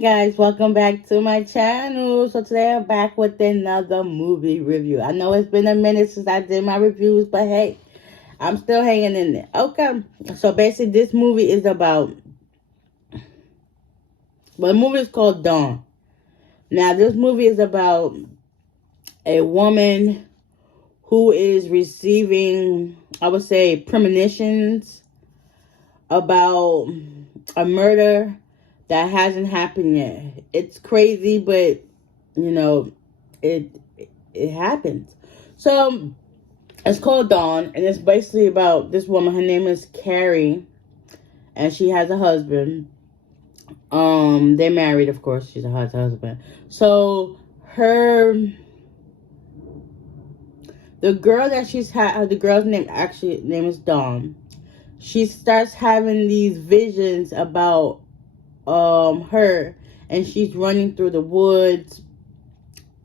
guys, welcome back to my channel. So today I'm back with another movie review. I know it's been a minute since I did my reviews, but hey, I'm still hanging in there. Okay, so basically this movie is about, well, the movie is called Dawn. Now this movie is about a woman who is receiving, I would say, premonitions about a murder that hasn't happened yet. It's crazy, but you know, it happens. So it's called Dawn, and it's basically about this woman. Her name is Carrie, and she has a husband. They're married, of course. She's a husband. So the girl that she's had, the girl's name is Dawn. She starts having these visions about her, and she's running through the woods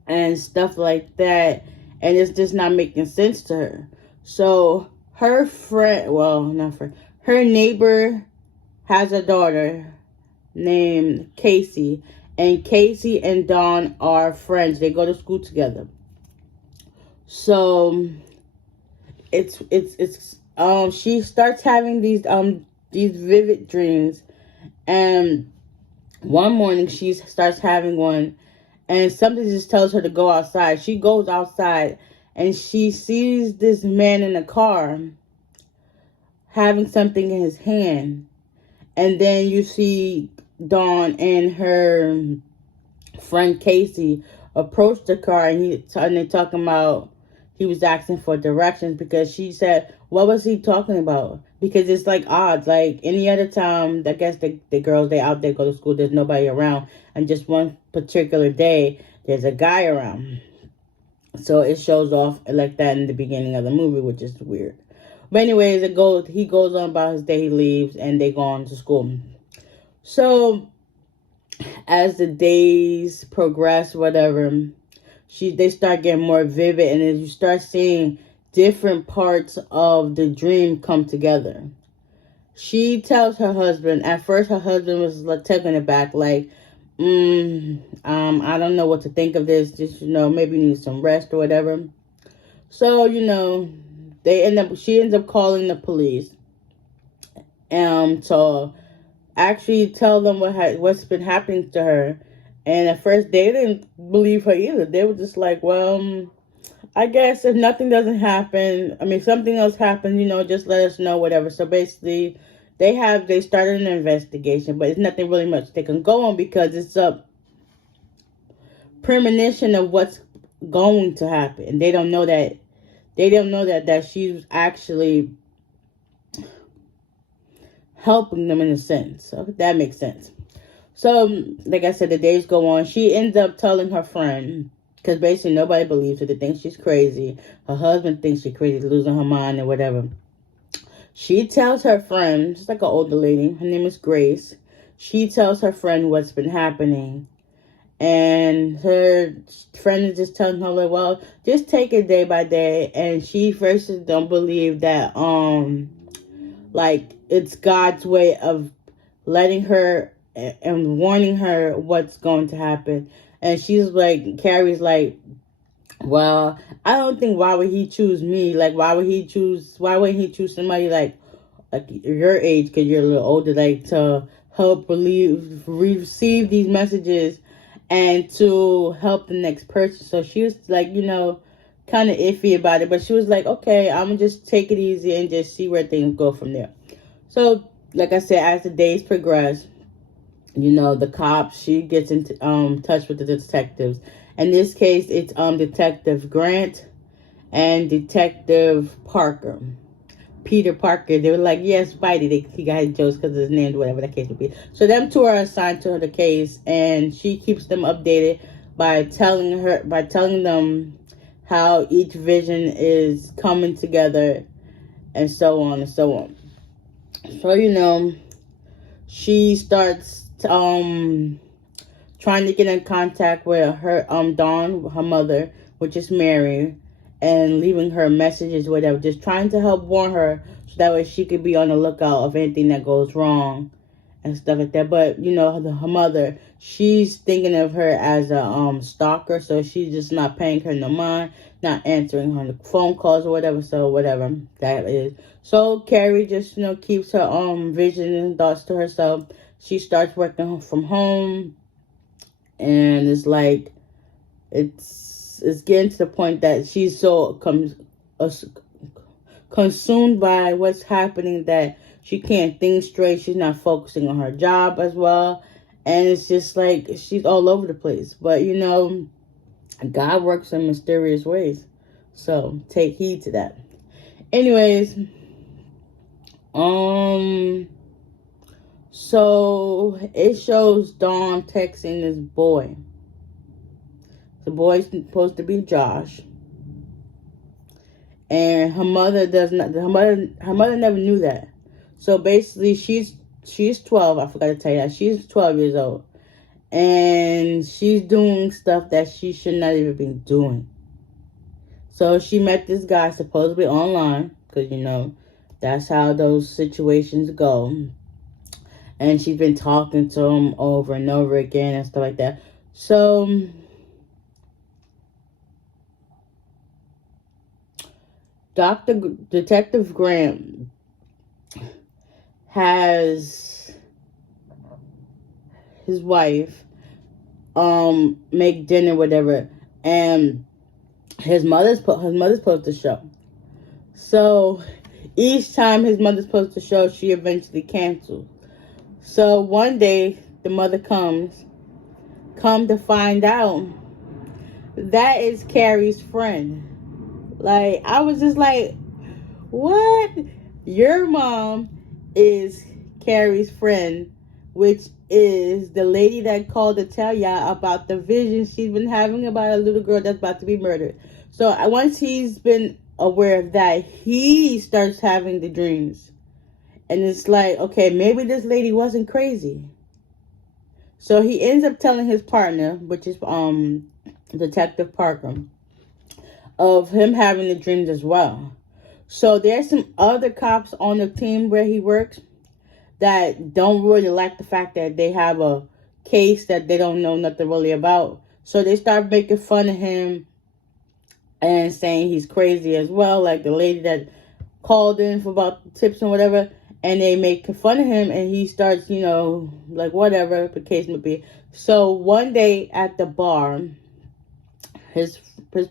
and stuff like that, and it's just not making sense to her. So her her neighbor has a daughter named Casey, and Casey and Dawn are friends. They go to school together. So she starts having these vivid dreams, and one morning she starts having one, and something just tells her to go outside. She goes outside, and she sees this man in a car having something in his hand. And then you see Dawn and her friend Casey approach the car, and they're talking about, he was asking for directions, because she said, what was he talking about? Because it's like odd. Like any other time, I guess the girls, they out there, go to school, there's nobody around. And just one particular day, there's a guy around. So it shows off like that in the beginning of the movie, which is weird. But anyways, he goes on about his day, he leaves, and they go on to school. So as the days progress, whatever, they start getting more vivid, and then you start seeing different parts of the dream come together. She tells her husband, at first her husband was like taking it back, like, I don't know what to think of this, just, maybe you need some rest or whatever. So, she ends up calling the police, to actually tell them what's been happening to her. And at first they didn't believe her either. They were just like, well, I guess if nothing doesn't happen, something else happened, just let us know, whatever. So basically, they started an investigation, but it's nothing really much they can go on, because it's a premonition of what's going to happen. They don't know that she's actually helping them in a sense. So that makes sense. So, like I said, the days go on. She ends up telling her friend, because basically nobody believes her. They think she's crazy. Her husband thinks she's crazy, losing her mind or whatever. She tells her friend, she's like an older lady, her name is Grace. She tells her friend what's been happening. And her friend is just telling her, like, well, just take it day by day. And she first don't believe that, like, it's God's way of letting her and warning her what's going to happen. And she's like, Carrie's like, well, I don't think, why would he choose me? Like, why wouldn't he choose somebody like your age, because you're a little older, like, to help receive these messages and to help the next person. So she was like, kind of iffy about it, but she was like, okay, I'm gonna just take it easy and just see where things go from there. So, like I said, as the days progress, the cops, she gets into touch with the detectives. In this case, it's Detective Grant and Detective Parker. Peter Parker. They were like, yes, Spidey. He got his jokes because of his name, whatever the case would be. So them two are assigned to the case, and she keeps them updated by telling them how each vision is coming together, and so on and so on. So, she starts trying to get in contact with her Dawn, her mother, which is Mary, and leaving her messages, whatever, just trying to help warn her, so that way she could be on the lookout of anything that goes wrong and stuff like that. But her mother, she's thinking of her as a stalker, so she's just not paying her no mind, not answering her phone calls or whatever. So whatever that is. So Carrie just keeps her vision and thoughts to herself. She starts working from home, and it's like it's getting to the point that she's so consumed by what's happening that she can't think straight. She's not focusing on her job as well. And it's just like she's all over the place. But God works in mysterious ways. So take heed to that. Anyways, so it shows Dawn texting this boy. The boy's supposed to be Josh. And her mother does not. Her mother never knew that. So basically, she's 12. I forgot to tell you that she's 12 years old, and she's doing stuff that she should not even be doing. So she met this guy supposedly online, because that's how those situations go. And she's been talking to him over and over again and stuff like that. So Detective Grant has his wife make dinner, whatever, and his mother's supposed to show. So each time his mother's supposed to show, she eventually cancels. So one day the mother come to find out that is Carrie's friend. Like, I was just like, what? Your mom is Carrie's friend, which is the lady that called to tell y'all about the vision she's been having about a little girl that's about to be murdered. So once he's been aware of that, he starts having the dreams. And it's like, okay, maybe this lady wasn't crazy. So he ends up telling his partner, which is Detective Parker, of him having the dreams as well. So there's some other cops on the team where he works that don't really like the fact that they have a case that they don't know nothing really about. So they start making fun of him and saying he's crazy as well, like the lady that called in for about tips and whatever, and they make fun of him, and he starts, like whatever the case may be. So one day at the bar, his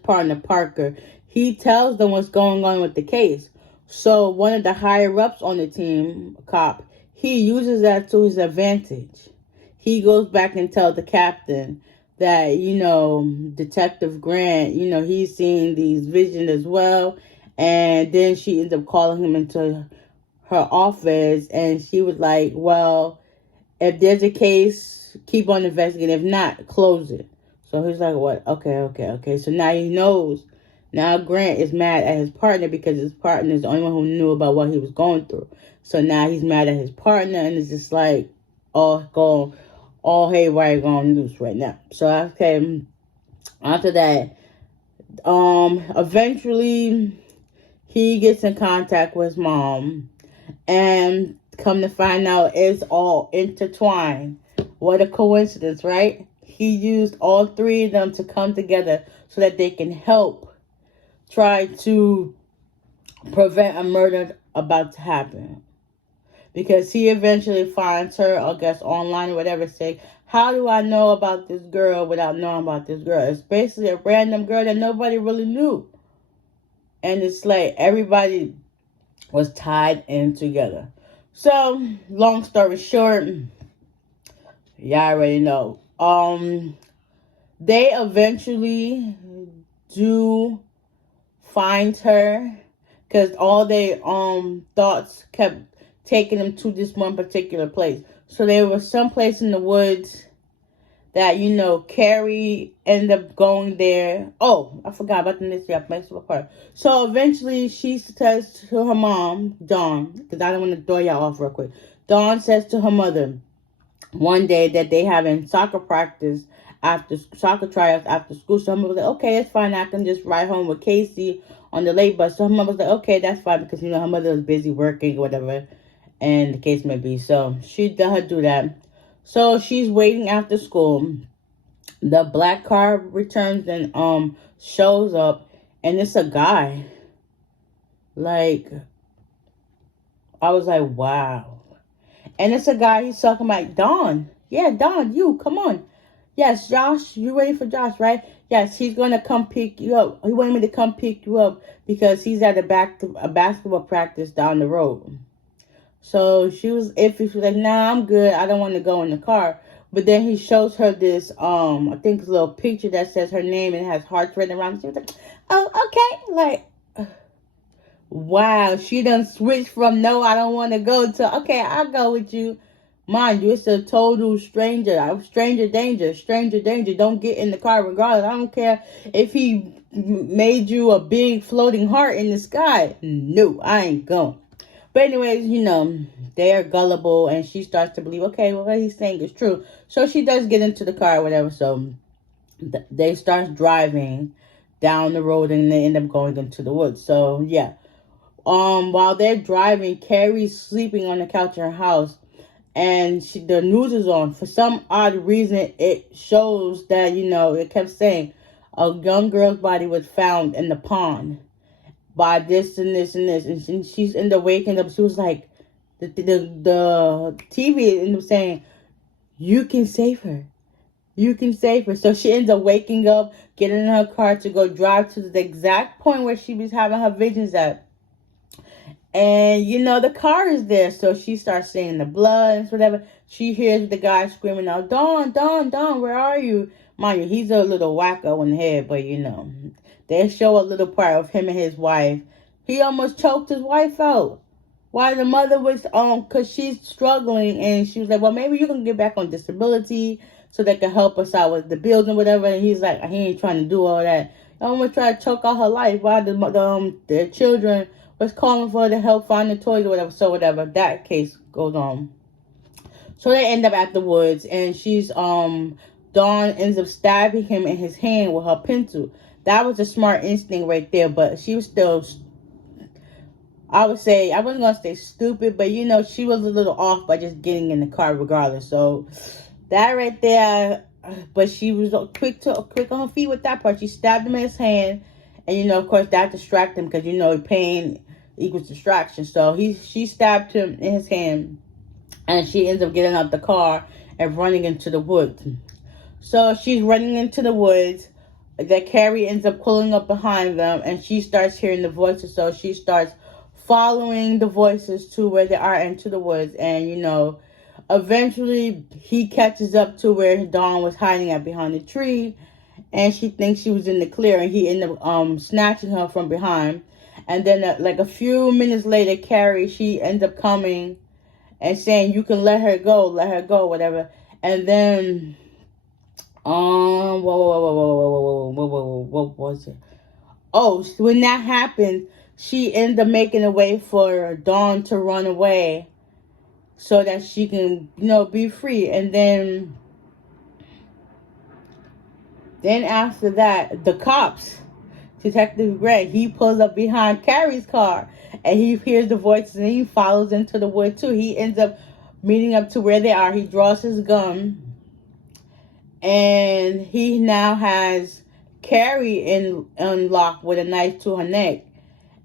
partner Parker, he tells them what's going on with the case. So one of the higher ups on the team, cop, he uses that to his advantage. He goes back and tells the captain that, Detective Grant, he's seeing these visions as well. And then she ends up calling him into her office, and she was like, well, if there's a case, keep on investigating. If not, close it. So he's like, what? Okay. So now he knows. Now Grant is mad at his partner because his partner is the only one who knew about what he was going through. So now he's mad at his partner, and it's just like all haywire going loose right now. So okay, after that, eventually he gets in contact with his mom, and come to find out it's all intertwined. What a coincidence, right? He used all three of them to come together so that they can help try to prevent a murder about to happen. Because he eventually finds her, I guess, online or whatever, say, how do I know about this girl without knowing about this girl? It's basically a random girl that nobody really knew. And it's like everybody was tied in together. So, long story short, y'all already know. They eventually do find her, because all their thoughts kept taking them to this one particular place. So there was some place in the woods that, Carrie ended up going there. Oh, I forgot about the next part. So eventually she says to her mom, Dawn, because I don't want to throw y'all off real quick. Dawn says to her mother one day that they having soccer practice after soccer tryouts after school. So her mother was like, okay, it's fine. I can just ride home with Casey on the late bus. So her mother was like, okay, that's fine, because, her mother was busy working or whatever, and the case may be. So she let her do that. So she's waiting after school. The black car returns and shows up, and it's a guy. Like, I was like, wow. And it's a guy. He's talking about Dawn. Yeah, Dawn, you come on. Yes, Josh, you ready for Josh, right? Yes, he's gonna come pick you up. He wanted me to come pick you up because he's at a basketball practice down the road. So she was iffy. She was like, "Nah, I'm good. I don't want to go in the car." But then he shows her this, I think, a little picture that says her name and has hearts written around it. She was like, "Oh, okay." Like, wow, she done switched from no, I don't want to go to okay, I'll go with you. Mind you, it's a total stranger. Stranger danger. Stranger danger. Don't get in the car regardless. I don't care if he made you a big floating heart in the sky. No, I ain't going. But anyways, they are gullible, and she starts to believe, okay, well, what he's saying is true. So she does get into the car or whatever. So they start driving down the road, and they end up going into the woods. So yeah. While they're driving, Carrie's sleeping on the couch in her house, and the news is on. For some odd reason, it shows that, it kept saying a young girl's body was found in the pond by this and this and this. And she's in the waking up. She was like, the TV ended up saying, you can save her. You can save her. So she ends up waking up, getting in her car to go drive to the exact point where she was having her visions at. And, the car is there. So she starts seeing the blood and whatever. She hears the guy screaming out, Dawn, Dawn, Dawn, where are you? Mind you, he's a little wacko in the head, but, they show a little part of him and his wife. He almost choked his wife out. While the mother was, because she's struggling. And she was like, well, maybe you can get back on disability so they can help us out with the bills and whatever. And he's like, he ain't trying to do all that. I almost tried to choke out her life while the children was calling for her to help find the toys or whatever. So whatever, that case goes on. So they end up at the woods, and Dawn ends up stabbing him in his hand with her pencil. That was a smart instinct right there, but she was still, I would say, I wasn't going to say stupid, but she was a little off by just getting in the car regardless. So that right there, but she was quick on her feet with that part. She stabbed him in his hand. And, of course, that distracted him because, pain equals distraction. So she stabbed him in his hand. And she ends up getting out the car and running into the woods. So she's running into the woods. That Carrie ends up pulling up behind them. And she starts hearing the voices. So she starts following the voices to where they are into the woods. And, eventually he catches up to where Dawn was hiding at behind the tree. And she thinks she was in the clear, and he ended up snatching her from behind. And then, like a few minutes later, Carrie, she ends up coming and saying, "You can let her go, whatever." And then, what was it? Oh, when that happened, she ended up making a way for Dawn to run away, so that she can, be free. And then after that, the cops, Detective Greg, he pulls up behind Carrie's car, and he hears the voices, and he follows into the wood too. He ends up meeting up to where they are. He draws his gun, and he now has Carrie unlocked with a knife to her neck.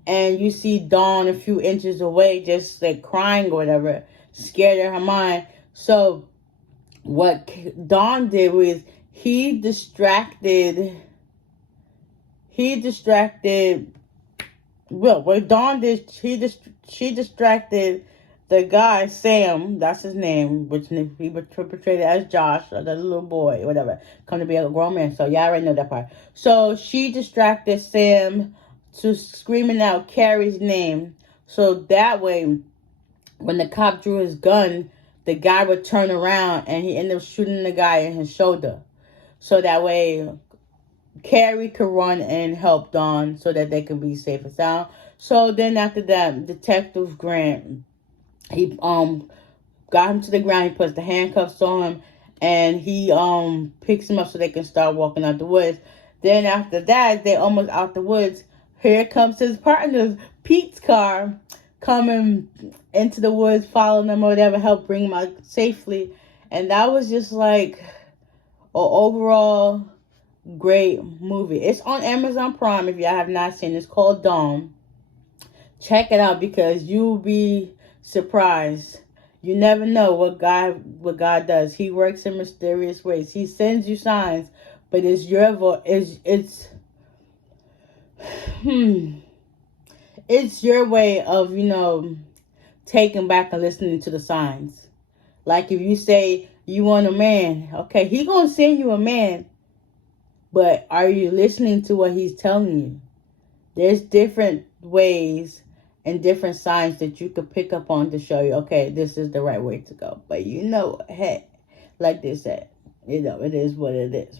And you see Dawn a few inches away, just like crying or whatever, scared out of her mind. So what Dawn did was, he distracted. Well, what Dawn did, she distracted the guy, Sam, that's his name, which he portrayed as Josh, or the little boy, whatever, come to be a grown man. So y'all already know that part. So she distracted Sam to screaming out Carrie's name. So that way, when the cop drew his gun, the guy would turn around, and he ended up shooting the guy in his shoulder. So that way, Carrie could run and help Dawn so that they can be safe and sound. So then after that, Detective Grant, he got him to the ground. He puts the handcuffs on him, and he picks him up so they can start walking out the woods. Then after that, they almost out the woods. Here comes his partner, Pete's car, coming into the woods, following them or whatever, help bring him out safely. And that was just like an overall great movie. It's on Amazon Prime if y'all have not seen it. It's called Dawn. Check it out because you'll be surprised. You never know what God does. He works in mysterious ways. He sends you signs, but it's your voice. It's your way of, taking back and listening to the signs. Like if you say you want a man, okay, he gonna send you a man, but are you listening to what he's telling you? There's different ways and different signs that you could pick up on to show you, okay, this is the right way to go. But hey, like they said, it is what it is.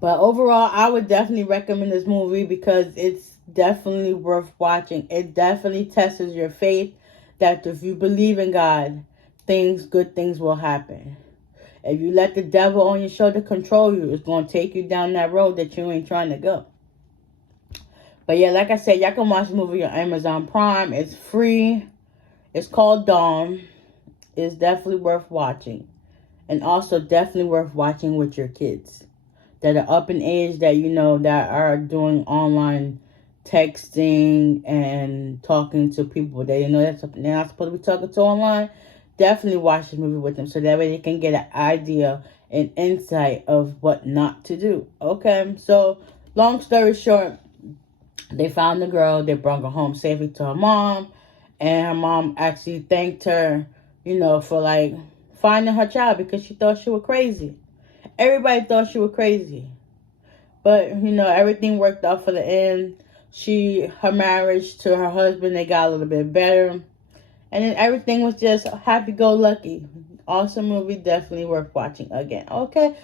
But overall, I would definitely recommend this movie because it's definitely worth watching. It definitely tests your faith that if you believe in God, good things will happen. If you let the devil on your shoulder control you, it's going to take you down that road that you ain't trying to go. But yeah, like I said, y'all can watch the movie on Amazon Prime. It's free. It's called Dawn. It's definitely worth watching. And also definitely worth watching with your kids that are up in age, that that are doing online texting and talking to people that they're not supposed to be talking to online. Definitely watch this movie with them so that way they can get an idea and insight of what not to do. Okay, so long story short, they found the girl. They brought her home safely to her mom, and her mom actually thanked her, for like finding her child because she thought she was crazy. Everybody thought she was crazy, but everything worked out for the end. Her marriage to her husband, they got a little bit better, and then everything was just happy-go-lucky. Awesome movie, definitely worth watching again. Okay.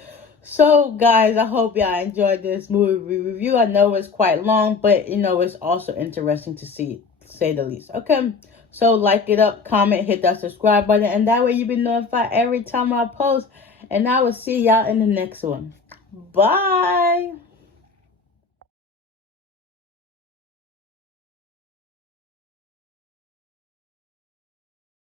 So, guys, I hope y'all enjoyed this movie review. I know it's quite long, but, it's also interesting to see, to say the least. Okay, so like it up, comment, hit that subscribe button, and that way you'll be notified every time I post. And I will see y'all in the next one. Bye.